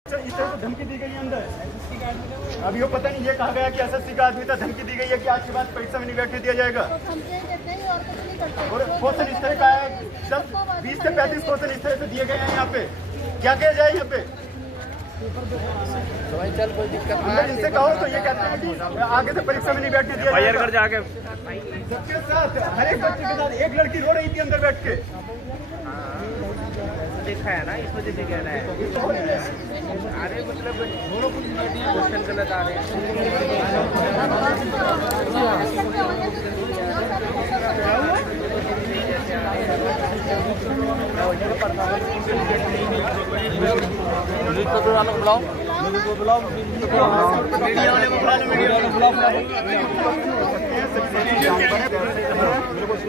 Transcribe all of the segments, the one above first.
इस तरह से धमकी दी गई है अंदर। अब ये पता नहीं, ये कहा गया कि एसएससी का आदमी था, धमकी दी गई है कि आज के बाद परीक्षा में नहीं बैठने दिया जाएगा। और क्वेश्चन इस तरह का है, 20 से 35 क्वेश्चन इस तरह से दिए गए हैं। यहाँ पे क्या किया जाए? यहाँ पे चल कोई दिक्कत नहीं, इनसे कहो तो ये कहते हैं कि आगे से परीक्षा में नहीं बैठने दिया जाएगा। जाके सबके साथ, हर एक बच्चे के साथ एक लड़की रो रही थी अंदर बैठ के। देखा है ना, इस वजह से कह रहा है। अरे मतलब क्वेश्चन गलत आ रहे हैं।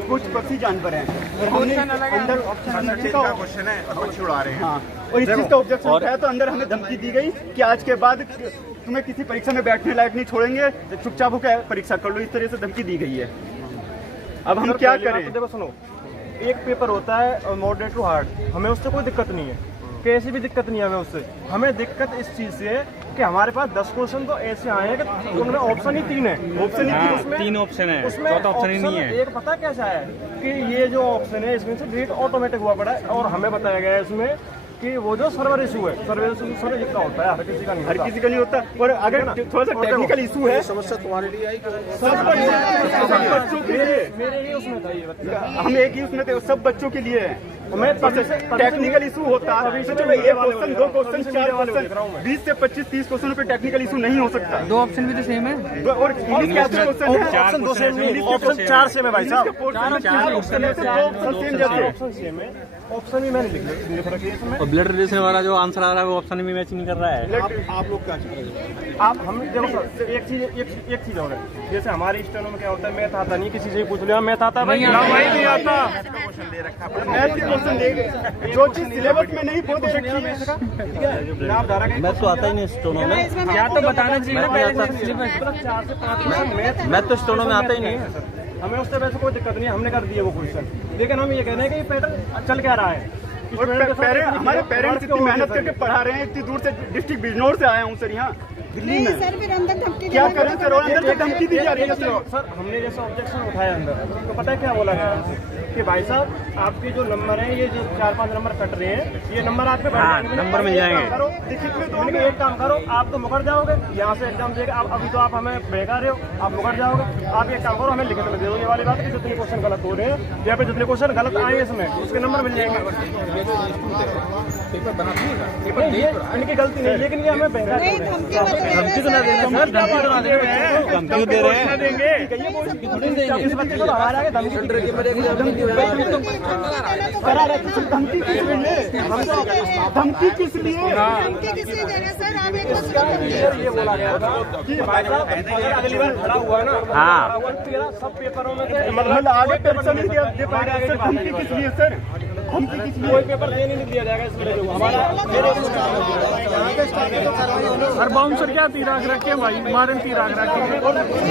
कुछ पक्षी जानवर हैं और हमने अंदर क्वेश्चन है, पक्षी उड़ा रहे हैं। हाँ, और इस चीज का ऑब्जेक्शन उठाया तो अंदर हमें धमकी दी गई कि आज के बाद तुम्हें किसी परीक्षा में बैठने लायक नहीं छोड़ेंगे, चुपचाप होकर परीक्षा कर लो। इस तरह से धमकी दी गई है। अब हम क्या करें? देखो सुनो, एक पेपर होता है मॉडरेट टू हार्ड, हमें उससे कोई दिक्कत नहीं है, कैसी भी दिक्कत नहीं है हमें उससे। हमें दिक्कत इस चीज से है कि हमारे पास 10 क्वेश्चन तो ऐसे आए हैं कि उनमें ऑप्शन ही 3 है। ऑप्शन ही उसमें 3 ऑप्शन है, उसमें चौथा ऑप्शन ही नहीं है। एक पता कैसा है कि ये जो ऑप्शन है इसमें से डेट ऑटोमेटिक हुआ पड़ा है, और हमें बताया गया है इसमें कि वो जो सर्वर इशू है, सर्वर इशू सर जितना होता है हर किसी का नहीं हर होता। किसी का नहीं होता। और अगर थोड़ा सा टेक्निकल इशू है, समस्या तुम्हारे लिए आई। सब बच्चों के लिए, मेरे ही उसमें था ये बच्चा, हम एक ही उसमें थे, सब बच्चों के लिए है। मैं टेक्निकल इशू होता है, चलो एक क्वेश्चन, 2 क्वेश्चन, 4 क्वेश्चन, 20 से 25, 30 क्वेश्चन पे टेक्निकल इशू नहीं हो सकता। 2 ऑप्शन भी तो सेम है। और इंग्लिश के क्वेश्चन है, ऑप्शन 2 सेम नहीं, ऑप्शन 4 सेम है भाई साहब। ऑप्शन सेम है, ऑप्शन भी मैंने लिख रखी है इसमें। और ब्लड रिलेशन वाला जो आंसर आ रहा है वो ऑप्शन भी मैच नहीं कर रहा है। आप लोग क्या चाह रहे हैं? आप हम देखो सर, एक चीज और है, जैसे हमारे स्टैंडो में क्या होता है, मैथ आता नहीं, किसी से पूछ लिया मैथ आता है भाई, नहीं आता। जो चीज सिलेबस में नहीं वो दे रखी है। मैं तो आता ही नहीं स्टोनो में, या तो बताना चाहिए ना पहले से। 4 से 5 मैं तो स्टोनो में आता ही नहीं। हमें उससे वैसे कोई दिक्कत नहीं है, हमने कर दिए वो क्वेश्चन, लेकिन हम ये कह रहे हैं कि ये पैटर्न चल क्या रहा है। हमारे पेरेंट्स इतनी मेहनत करके पढ़ा रहे हैं, इतनी दूर से डिस्ट्रिक्ट बिजनौर से आया हूँ सर यहाँ दिल्ली में। सर फिर अंदर धमकी क्या करें सर? और अंदर से धमकी दी जा रही है सर। हमने जैसे ऑब्जेक्शन उठाया अंदर, तो पता है क्या बोला गया हमसे कि भाई साहब आपके जो नंबर हैं, ये जो 4-5 नंबर कट रहे हैं, ये नंबर आपके नंबर मिल जाएंगे। एक काम करो, आप तो मुकर जाओगे यहाँ से एग्जाम देगा। अभी तो आप हमें बहका रहे हो, आप मुकर जाओगे। आप एक काम करो, हमें लिखित में दे दो ये वाली बात कि जितने क्वेश्चन गलत हो रहे हैं या फिर जितने क्वेश्चन गलत आए हैं इसमें, उसके नंबर मिल जाएंगे। पेपर बना ये इनकी गलती नहीं, लेकिन ये हमें बहका नहीं, धमकी तो ना देना सर, क्या बना दे रहे हैं? धमकी दे रहे हैं। इस बच्चे को हमारे आगे धमकी धमकी किस लिए? धमकी किसी दे रहे सर? आप एक ये बोला गया था कि भाई साहब अगली बार खड़ा हुआ है ना, हाँ, तेरा सब पेपरों में से मतलब आगे पेपर नहीं दे पाएगा सर। धमकी किस लिए सर? धमकी किस लिए? कोई पेपर देने नहीं दिया जाएगा इसमें। जो हमारा और बाउंसर क्या तीराग रखे भाई, मारन तीराग रखे।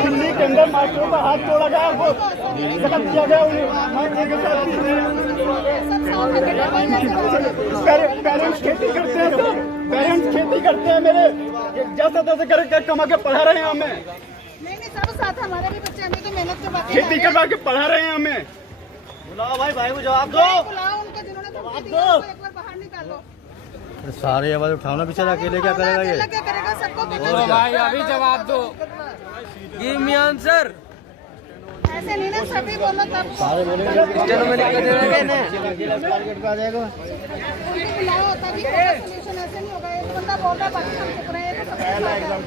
दिल्ली के अंदर मास्टरों का हाथ तोड़ा गया, वो जख्म किया गया उन्हें। पेरेंट्स खेती करते हैं सर, पेरेंट्स खेती करते हैं मेरे, जैसा तैसा करके कमा के पढ़ा रहे हैं हमें। नहीं सब साथ हमारे भी बच्चे हमें की मेहनत के बाद खेती करवा के पढ़ा रहे हैं हमें। बुलाओ भाई को जवाब दो। बुलाओ उनके जिन्होंने धमकी दी है, एक बार बाहर निकालो। सारे आवाज उठाना बेचारा अकेले क्या करेगा ये? क्या करेगा? सबको पता भाई अभी जवाब दो, गिव मी आंसर। ऐसे नहीं ना, सभी बोलो तब सारे बोलेंगे उनको बुलाओ, तभी सोल्यूशन। ऐसे नहीं होगा एक बंदा बोल रहा है बाकी हम चुप रहे हैं, तो सब पहला एग्जाम